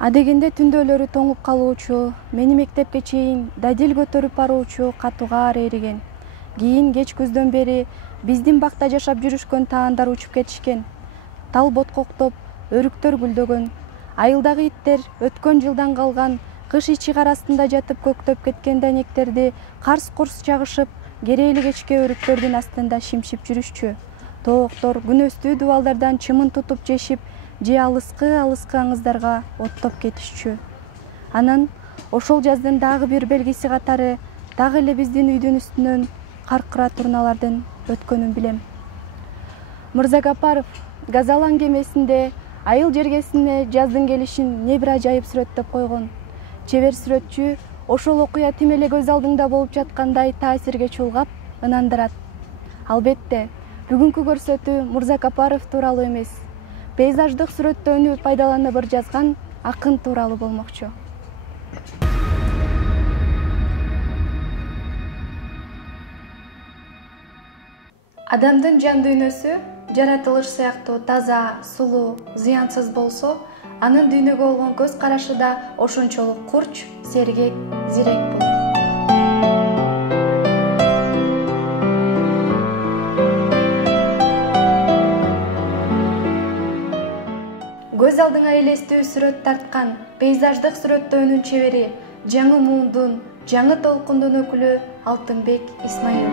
Адегенде түндөлөрү тоңуп калуучу, мени мектепке чейин дадил көтөрүп баруучу катууга ээреген. Кийин кеч күздөн бери биздин бакта жашап жүрүшкөн таандар учуп кетишкен. Тал боткоктоп, өрүктөр гүлдөгөн. Айылдагы иттер өткөн жылдан калган кыш ичи кар астында жатып көктөп кеткен дәнектерди карс-курс чагышып, керели кечке өрүктөрдүн астында шимшип жүрүшчү. Тооктор күнөстүү дубалдардан чымын тутуп жешип, же алыскы аңыздарга оттоп кетишчү. Анан ошол жаздын дагы бир белгиси катары дагы эле биздин үйдүн үстүнөн каркыра турналардын өткөнүн билем. Мырзагапаров газалаң кемесинде айыл жергесине жаздын келишин не бир ажайып сүрөттөп койгон. Чебер сүрөтчү ошол окуя тим эле көз алдыңда болуп жаткандай таасирге чулгап, ынандырат. Албетте, бүгүнкү көрсөтүү Мырзакапаров тууралуу эмес, пейзаждык сүрөттөөнү пайдаланып жазган акын тууралуу болмокчу. Адамдын жан дүйнөсү жаратылыш сыяктуу таза, сулуу, зыянсыз болсо, анын дүйнөгө болгон көз карашы да ошончолук курч, сергек, зирек болот. Көз алдыңа элестүү сүрөт тарткан пейзаждык сүрөттөөнүн чебери, жаңы муундун, жаңы толкундун өкүлү Алтынбек Исмаилов.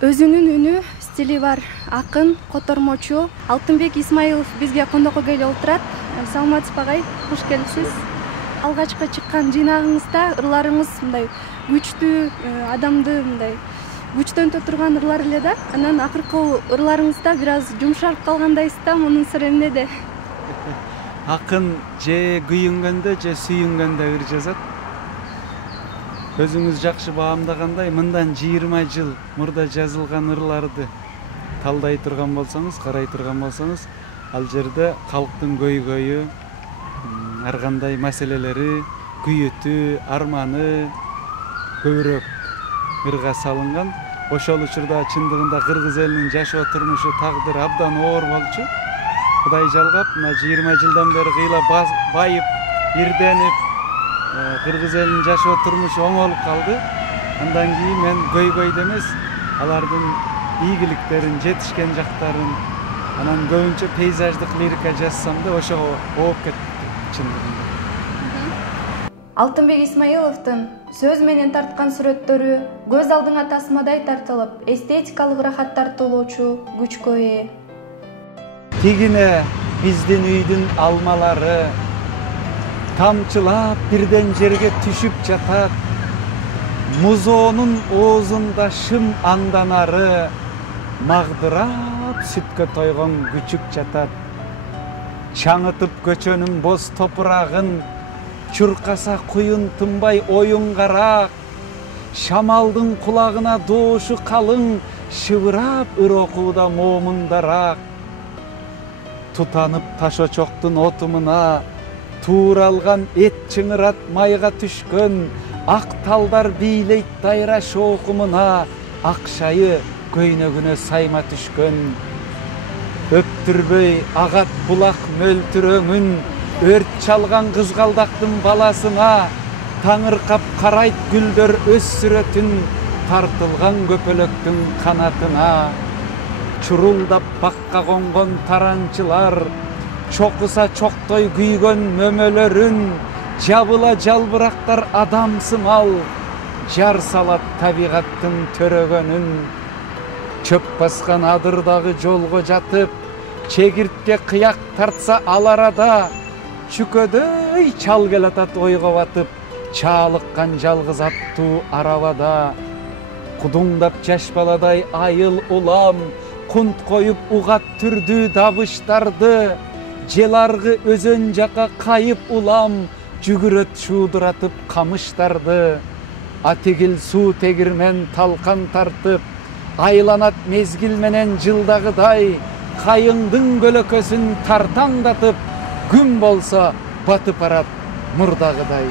Өзүнүн үнү, стили бар акын, котормочу Алтынбек Исмаилов бизге кондокко келип отурат. Саламатсызбы агай, куш келипсиз. Алгачкы чыккан жыйнагыңызда ырларыңыз мындай күчтүү, адамды мындай күчтөнтө турган ырлар эле да. Анан акыркы ырларыңызда бир аз жумшалып калгандайсыз да, мунун сыры эмнеде? Акын же күйүнгөндө, же сүйүнгөндө ыр жазат. Өзүңүз жакшы баамдагандай, мындан 20 жыл мурда жазылган ырларды талдай турган болсоңуз, карай турган болсоңуз, ал жерде калктын көйгөйү, ар кандай маселелери, күйүтү, арманы көбүрөөк ырга салынган. Ошол учурда чындыгында кыргыз элинин жашоо турмушу, тагдыры абдан оор болчу. Кудай жалгап, мына 20 жылдан бери кыйла байып, ирденип, кыргыз элинин жашоо турмушу оңолуп калды. Андан кийин мен көйгөйдө эмес, алардын ийгиликтерин, жетишкен жактарын, анан көбүнчө пейзаждык лирика жазсам да ошого ооп кетти чындыгында. Алтынбек Исмаиловдун сөз менен тарткан сүрөттөрү көз алдыңа тасмадай тартылып, эстетикалык рахат тартуулоочу күчкө ээ. Тигине биздин үйдүн алмалары тамчылап бирден жерге түшүп жатат. Музоонун оозунда шым аңданары, магдырап сүткө тойгон күчүк жатат. Чаңытып көчөнүн боз топурагын, чуркаса куюн тынбай оюнгарак. Шамалдын кулагына доошу калың, шыбырап ыр окууда момундарак. Тутанып таш очоктун отумуна, тууралган эт чыңырат майга түшкөн, ак талдар бийлейт дайра шоокумуна, акшайы көйнөгүнө сайма түшкөн. Өптүрбөй агат булак мөлтүрөңүн, өрт чалган кызгалдактын баласына, таңыркап карайт гүлдөр өз сүрөтүн, тартылган көпөлөктүн канатына. Чурулдап бакка конгон таранчылар, чокуса чоктой күйгөн мөмөлөрүн, жабыла жалбырактар адам сымал, жар салат табигаттын төрөгөнүн. Чөп баскан адырдагы жолго жатып, чегиртке кыяк тартса ал арада, чүкөдөй чал келатат ойго батып, чаалыккан жалгыз аттуу арабада. Кудуңдап жаш баладай айыл улам, кунт коюп угат түрдүү дабыштарды, желаргы өзөн жака кайып улам, жүгүрөт шуудуратып камыштарды. Атегил суу тегирмен талкан тартып, айланат мезгил менен жылдагыдай, кайыңдын көлөкөсүн тартаңдатып, күн болсо батып барат мурдагыдай.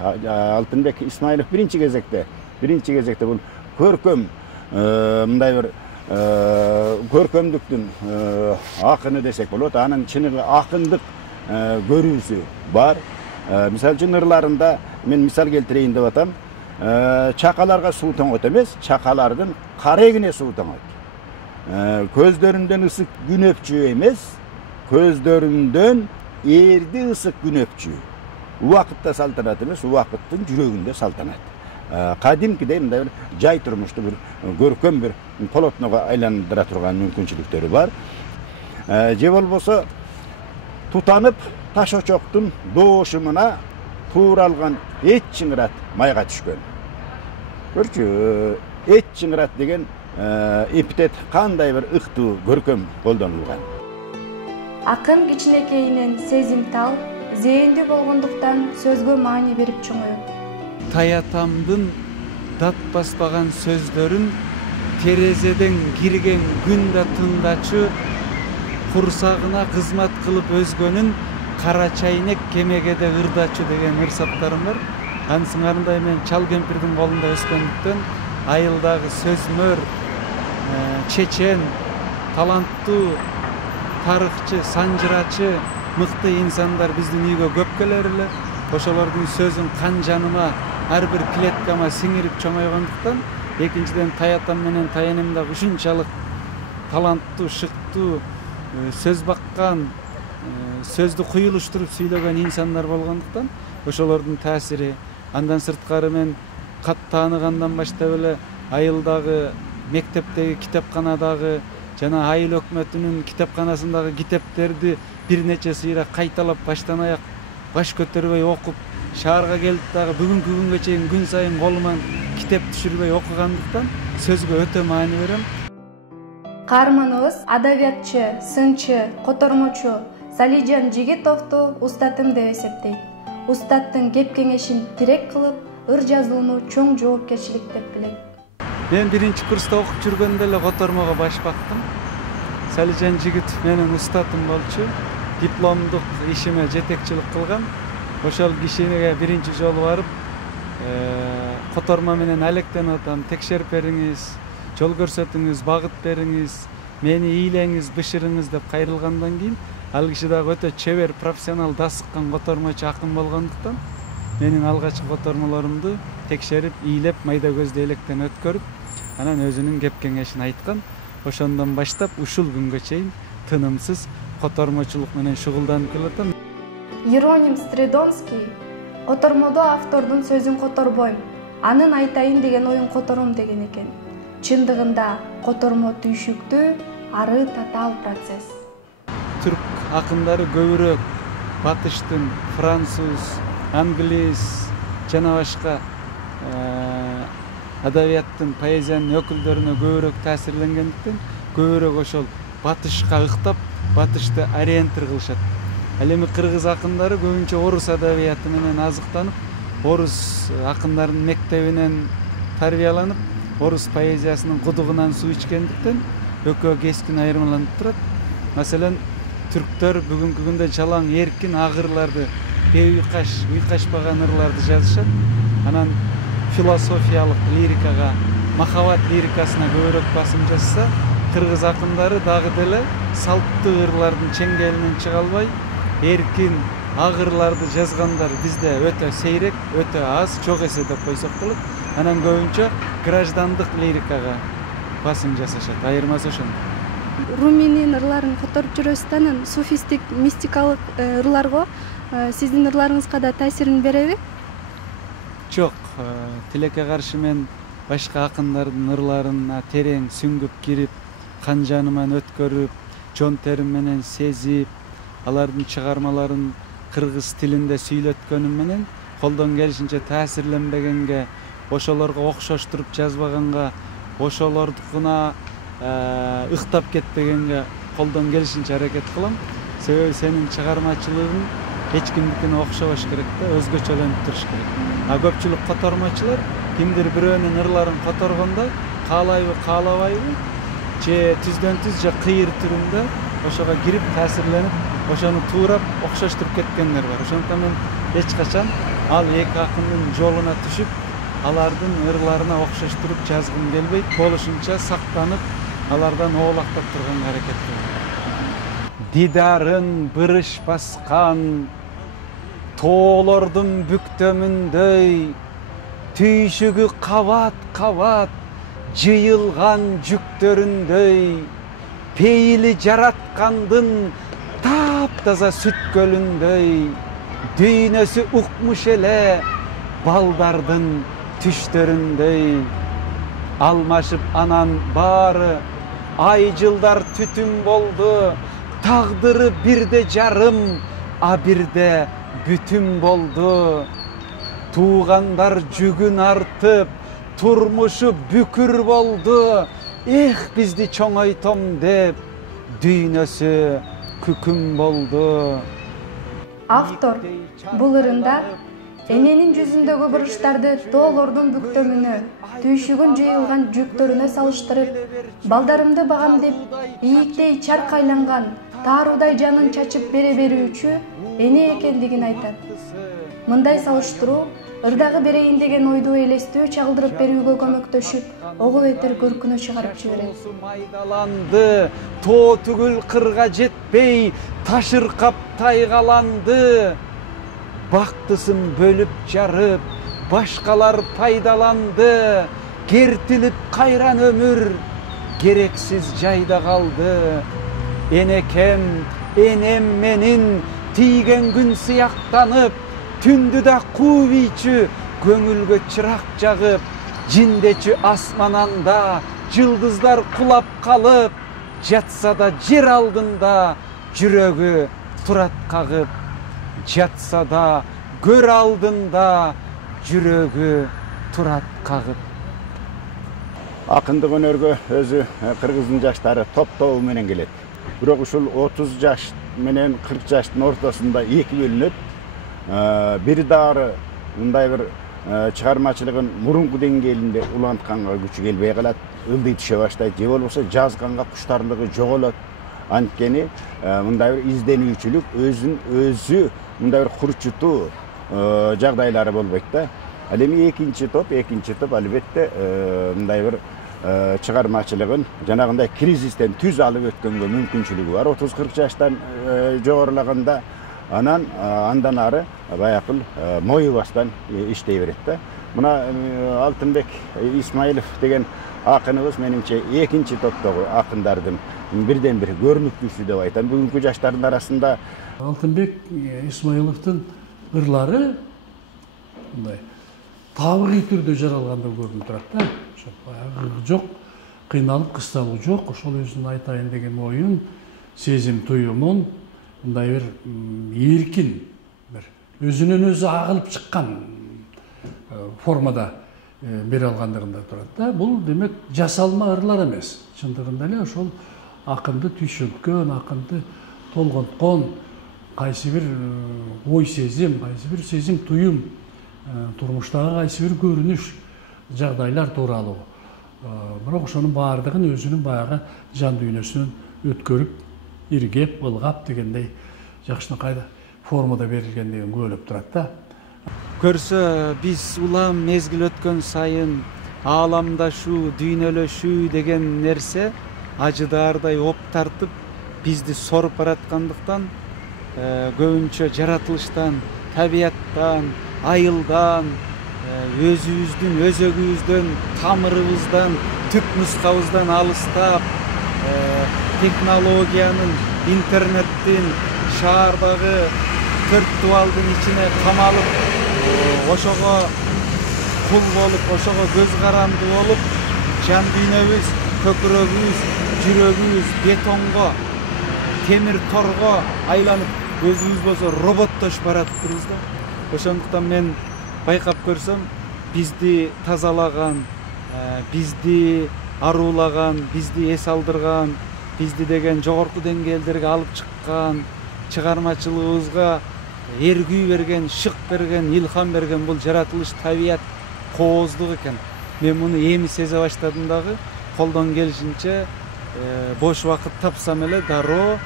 Алтынбек Исмаилов биринчи кезекте бул көркөм мындай бир көркөмдүктүн акыны десек болот. Анын чыныгы акындык көрүүсү бар. Мисалы үчүн ырларында мен мисал келтирейин деп атам. Чакаларга суу тоңот эмес, чакалардын карегине суу тоңот. Көздөрүндөн ысык күн өпчү эмес, көздөрүндөн эрди ысык күн өпчү. Убакытта салтанат эмес, убакыттын жүрөгүндө салтанат. Кадимкидей мындай бир жай турмушту бир көркөм бир полотного айландыра турган мүмкүнчүлүктөрү бар. Же болбосо тутанып таш очоктун доошумуна тууралган эт чыңырат майга түшкөн. Көрчү, эт чыңырат деген эпитет кандай бир ыктуу көркөм колдонулган. Акын кичинекейинен сезимтал, зээндүү болгондуктан сөзгө маани берип чоңоет. Таятамдын дат баспаган сөздөрүн терезеден кирген күн да тыңдачы, курсагына кызмат кылып өзгөнүн кара чайнек кемегеде ырдачы деген ырсаттарым бар. Ансыңарындай мен чал кемпирдин колунда өскөндүктөн айылдагы сөзмөр, чечен, таланттуу, тарыхчы, санжырачы, мыкты инсандар биздин үйгө көп келер эле. Ошолордун сөзүн кан жаныма, ар бир клеткама сиңирип чоңойгондуктан, экинчиден таятам менен таянем да ушунчалык таланттуу, шыктуу, сөз баккан, сөздү куюлуштуруп сүйлөгөн инсандар болгондуктан, ошолордун таасири. Андан сырткары мен кат тааныгандан баштап эле айылдагы, мектептеги, китепканадагы жана айыл өкмөтүнүн китепканасындагы китептерди бир нече сыйра кайталап баштан аяк баш көтөрбөй окуп, шаарга келип дагы бүгүнкү күнгө чейин күн сайын колума китеп түшүрбөй окугандыктан сөзгө өтө маани берем. Каарманыбыз адабиятчы, сынчы, котормочу Салижан Жигитовду устатым деп эсептейт. Устаттын кеп кеңешин тирек кылып, ыр жазууну чоң жоопкерчилик деп билет. Мен биринчи курста окуп жүргөндө эле котормого баш бактым. Салижан Жигитов менин устатым болчу. Дипломдук ишиме жетекчилик кылган. Ошол кишиге биринчи жолу барып, которма менен алектенип атам, текшерип бериңиз, жол көрсөтүңүз, багыт бериңиз, мени ыйлеңиз, бышырыңыз деп кайрылгандан кийин, ал киши дагы өтө чебер, профессионал дасыккан котормочу акын болгондуктан, менин алгачкы котормолорумду текшерип, ыйлеп, майда көздү электен өткөрүп, анан өзүнүн кеп кеңешин айткан. Ошондон баштап ушул күнгө чейин тынымсыз котормочулук менен шугулданып келатам. Иероним Стридонский котормодо автордун сөзүн которбойм, анын айтайын деген оюн котором деген экен. Чындыгында котормо түйшүктүү, ары татаал процесс. Түрк акындары көбүрөөк батыштын, француз, англис жана башка адабияттын, поэзиянын өкүлдөрүнө көбүрөөк таасирленгендиктен, көбүрөөк ошол батышка ыктап, батышты ориентир кылышат. Ал эми кыргыз акындары көбүнчө орус адабияты менен азыктанып, орус акындарынын мектебинен тарбияланып, орус поэзиясынын кудугунан суу ичкендиктен экөө кескин айырмаланып турат. Маселен, түрктөр бүгүнкү күндө жалаң, эркин агырларды, уйкашпаган ырларды жазышат. Анан философиялык лирикага, махаббат лирикасына көбүрөөк басым жасса, кыргыз акындары дагы деле салттуу ырлардын чеңгелинен чыга албай, эркин агырларды жазгандар бизде өтө сейрек, өтө аз, чок эсе деп койсок болот. Анан көбүнчө граждандык лирикага басым жасашат. Айырмасы ошондо. Руминин ырларын которуп жүрөсүз, анан суфистик, мистикалык ырларга сиздин ырларыңызга да таасирин береби? Жок, тилекке каршы мен башка акындардын ырларына терең сүңгүп кирип, кан жаныман өткөрүп, жон терим менен сезип, алардын чыгармаларын кыргыз тилинде сүйлөткөнүм менен колдон келишинче таасирленбегенге, ошолорго окшоштуруп жазбаганга, ошолордукуна ыктап кетпегенге колдон келишинче аракет кылам. Себеби сенин чыгармачылыгың эч кимдикине окшобош керек да, өзгөчөлөнүп туруш керек. А көпчүлүк котормочулар кимдир бирөөнүн ырларын которгондо каалайбы, каалабайбы, же түздөн түз же кыйыр түрүндө ошого кирип таасирленип, ошону туурап окшоштуруп кеткендер бар. Ошондуктан мен эч качан ал эки акындын жолуна түшүп, алардын ырларына окшоштуруп жазгым келбейт. Болушунча сактанып, алардан оолактап турганга аракет кылам. Дидарын бырыш баскан тоолордун бүктөмүндөй түйшүгү кабат жыйылган жүктөрүндөй пейили жараткандын таптаза сүт көлүндөй дүйнөсү укмуш эле балдардын түштөрүндөй алмашып анан баары ай жылдар түтүн болду тагдыры бирде жарым а бирде бүтүн болду туугандар жүгүн артып турмушу бүкүр болду эх бизди чоңойтом деп дүйнөсү күкүм болду. Автор бул ырында эненин жүзүндөгү буручтарды тоолордун бүктөмүнө, түйшүгүн жыйылган жүктөрүнө салыштырып, балдарымды багам деп ийиктей чаркайланган, тааруудай жанын чачып бере берүүчү эне экендигин айтат. Мындай салыштыруу ырдагы берейин деген ойду элестөө чагылдырып берүүгө көмөктөшүп, ого бетер көркүнө чыгарып жиберет. Майдаланды, тоо түгүл кырга жетпей, ташыркап тайгаланды. Бактысын бөлүп жарып, башкалар пайдаланды. Кертилип кайран өмүр, керексиз жайда калды. Энекем, энем менин тийген күн сыяктанып, түндү да куубийчү көңүлгө чырак жагып, жиндечү асмананда жылдыздар кулап калып, жатса да жер алдында жүрөгү турат кагып, жатса да көр алдында жүрөгү турат кагып. Акындык өнөргө өзү кыргыздын жаштары топтоо менен келет. Бирок ушул 30 жаш менен 40 жаштын ортосунда эки бөлүнөт. Бир дары мындай бир чыгармачылыгын мурунку деңгээлинде улантканга күчү келбей калат, ылдый түшө баштайт, же болбосо жазганга куштарлыгы жоголот. Анткени мындай бир изденүүчүлүк өзү мындай бир курчутуу жагдайлары болбойт да. Ал эми экинчи топ албетте мындай бир чыгармачылыгын жанагындай кризистен түз алып өткөнгө мүмкүнчүлүгү бар. 30-40 жаштан жогорулаганда анан андан ары баякыл моюбастан иштей берет да. Мына Алтынбек Исмаилов деген акыныбыз менимче экинчи топтогу акындардын бирден бир көрүнүктүүсү деп айтам. Бүгүнкү жаштардын арасында Алтынбек Исмаиловдун ырлары мындай табигый түрдө жаралгандай көрүнүп турат да. Жок, кыйналып кысталуу жок, ошол өзүнүн айтайын деген оюн, сезим туюмун мындай бир эркин, бир өзүнөн өзү агылып чыккан формада бере алгандыгында турат да. Бул демек жасалма ырлар эмес. Чындыгында эле ошол акынды түйшөнткөн, акынды толгонткон кайсы бир ой сезим, кайсы бир сезим туюм, турмуштагы кайсы бир көрүнүш жагдайлар тууралуу. Бирок ошонун баардыгын өзүнүн баягы жан дүйнөсүнөн өткөрүп, иргеп, ылгап дегендей жакшынакай формада берилгендигин күбөлөп турат да. Көрсө биз улам мезгил өткөн сайын ааламдашуу, дүйнөлөшүү деген нерсе ажыдаардай оп тартып бизди соруп бараткандыктан көбүнчө жаратылыштан, табияттан, айылдан, өзүбүздүн өзөгүбүздөн, тамырыбыздан, түп нускабыздан алыстап, технологиянын, интернеттин, шаардагы төрт дубалдын ичине камалып, ошого кул болуп, ошого көз каранды болуп, жан дүйнөбүз, көкүрөгүбүз, жүрөгүбүз бетонго, темир торго айланып, өзүбүз болсо роботтошуп баратырбыз да. Ошондуктан мен байкап көрсөм, бизди тазалаган, бизди аруулаган, бизди эс алдырган, бизди деген жогорку деңгээлдерге алып чыккан, чыгармачылыгыбызга эргүү берген, шык берген, илхам берген бул жаратылыш, табият, кооздук экен. Мен муну эми сезе баштадым дагы, колдон келишинче бош убакыт тапсам эле дароо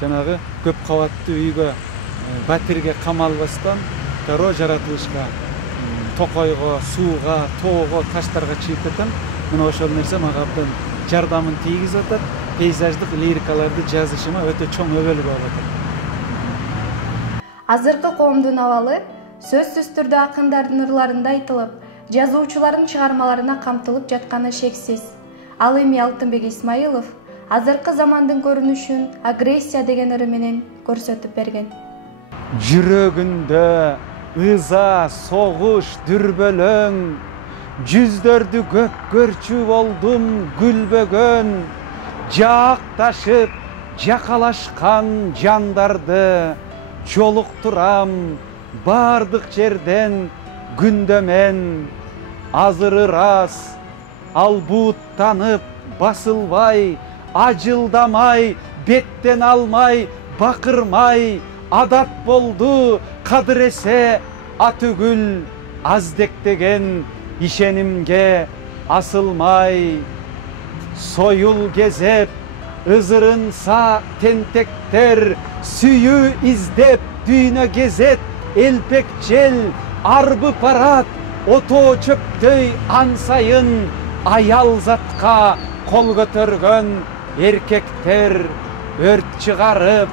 жанагы көп кабаттуу үйгө, батирге камалбастан дароо жаратылышка, токойго, сууга, тоого, таштарга чыйып атам. Мына ошол нерсе мага абдан жардамын тийгизип атат. Пейзаждык лирикаларды жазышыма өтө чоң өбөлү болуп атат. Азыркы коомдун абалы сөзсүз түрдө акындардын ырларында айтылып, жазуучулардын чыгармаларына камтылып жатканы шексиз. Ал эми Алтынбек Исмаилов азыркы замандын көрүнүшүн агрессия деген ыры менен көрсөтүп берген. Жүрөгүндө ыза, согуш дүрбөлөң, жүздөрдү көк көрчү болдум гүлбөгөн, жаакташып жакалашкан жандарды жолуктурам бардык жерден күндө мен. Азыры рас албууттанып басылбай, ажылдамай, беттен алмай, бакырмай, адат болду кадыресе атүгүл, аздектеген ишенимге асылмай. Союл кезеп ызырынса тентектер, сүйүү издеп дүйнө кезет элпек жел, арбы парат отоо чөптөй ан сайын, аял затка кол көтөргөн эркектер. Өрт чыгарып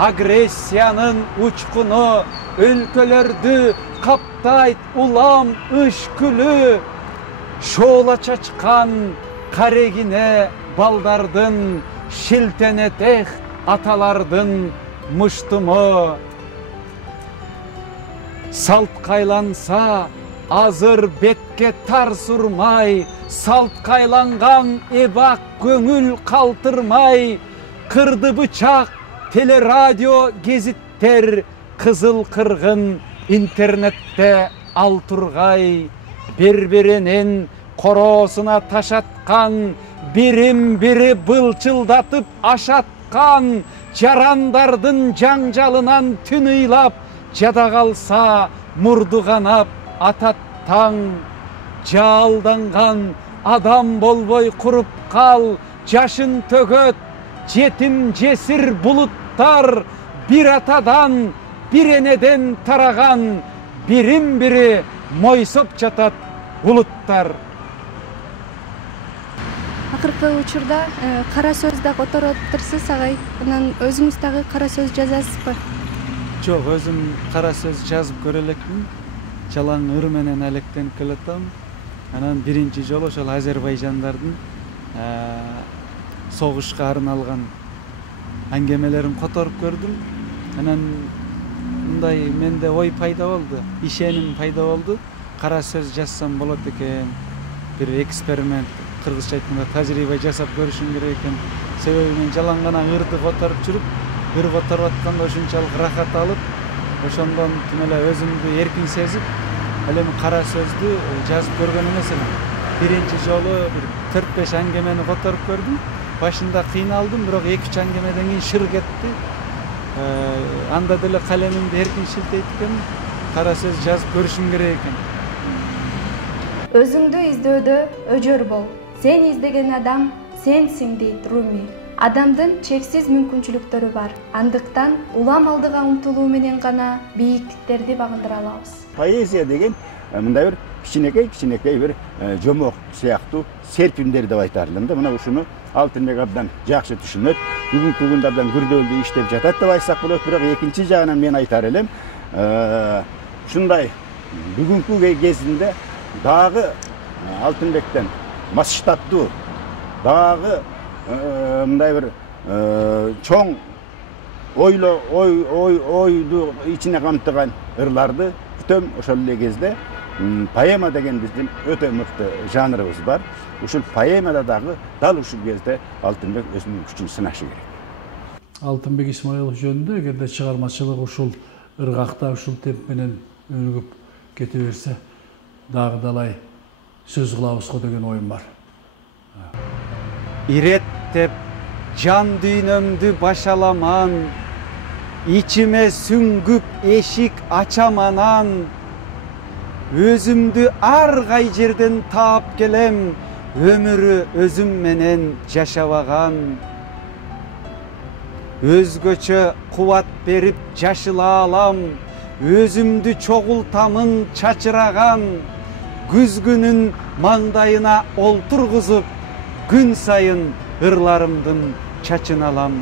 агрессиянын учкуну, өлкөлөрдү каптайт улам ыш күлү. Шоола чачкан карегине балдардын, шилтенетех аталардын мыштымы. Салт кайланса азыр бетке тар сурмай, салт кайланган эбак көңүл калтырмай. Кырды бычак телерадио гезиттер, кызыл кыргын интернетте ал тургай. Бири-биринин короосуна ташаткан, бирин-бири былчылдатып ашаткан, жарандардын жаңжалынан түн ыйлап жада калса мурду канап атат таң. Жаалданган адам болбой куруп кал, жашын төгөт жетим жесир булуттар. Бир атадан бир энеден тараган, бирин-бири мойсоп жатат улуттар. Акыркы учурда кара сөз да которуп атырсыз агай. Анан өзүңүз дагы кара сөз жазасызбы? Жок, өзүм кара сөз жазып көрө элекмин. Жалаң ыр менен алектенип келатам. Анан биринчи жолу ошол Азербайжандардын согушка арналган аңгемелерин которуп көрдүм. Анан мындай менде ой пайда болду, ишеним пайда болду. Кара сөз жазсам болот экен. Бир эксперимент, кыргызча айтканда тажрыйба жасап көрүшүм керек экен. Себеби мен жалаң гана ырды которуп жүрүп, ыр которуп атканда ушунчалык рахат алып, ошондон тим эле өзүмдү эркин сезип, ал эми кара сөздү жазып көргөн эмес элем. Биринчи жолу бир 4-5 аңгемени которуп көрдүм. Башында кыйналдым, бирок 2-3 аңгемеден кийин шыр кетти. Анда деле калемимди эркин шилтейт экенмин. Кара сөз жазып көрүшүм керек экен. Өзүңдү издөдө өжөр бол. Сен издеген адам сенсиң дейт Руми. Адамдын чексиз мүмкүнчүлүктөрү бар. Андыктан улам алдыга умтулуу менен гана бийиктиктерди багындыра алабыз. Поэзия деген мындай бир кичинекей бир жомок сыяктуу серпимдер деп айтар элем да. Мына ушуну Алтынбек абдан жакшы түшүнөт. Бүгүнкү күндө абдан күрдөөлүү иштеп жатат деп айтсак болот. Бирок экинчи жагынан мен айтар элем, ушундай бүгүнкү кезинде дагы Алтынбектен масштабдуу, дагы мындай бир чоң ойду ичине камтыган ырларды күтөм. Ошол эле кезде поэма деген биздин өтө мыкты жанрыбыз бар. Ушул поэмада дагы дал ушул кезде Алтынбек өзүнүн күчүн сынашы керек. Алтынбек Исмаилов жөнүндө эгерде чыгармачылык ушул ыргакта ушул темп менен өнүгүп кете берсе, дагы далай сөз кылабыз го деген оюм бар. Иреттеп жан дүйнөмдү башаламан, ичиме сүңгүп эшик ачам анан. Өзүмдү ар кай жерден таап келем, өмүрү өзүм менен жашабаган. Өзгөчө кубат берип жашыла алам, өзүмдү чогултамын чачыраган күзгүнүн маңдайына олтургузуп күн сайын ырларымдын чачын алам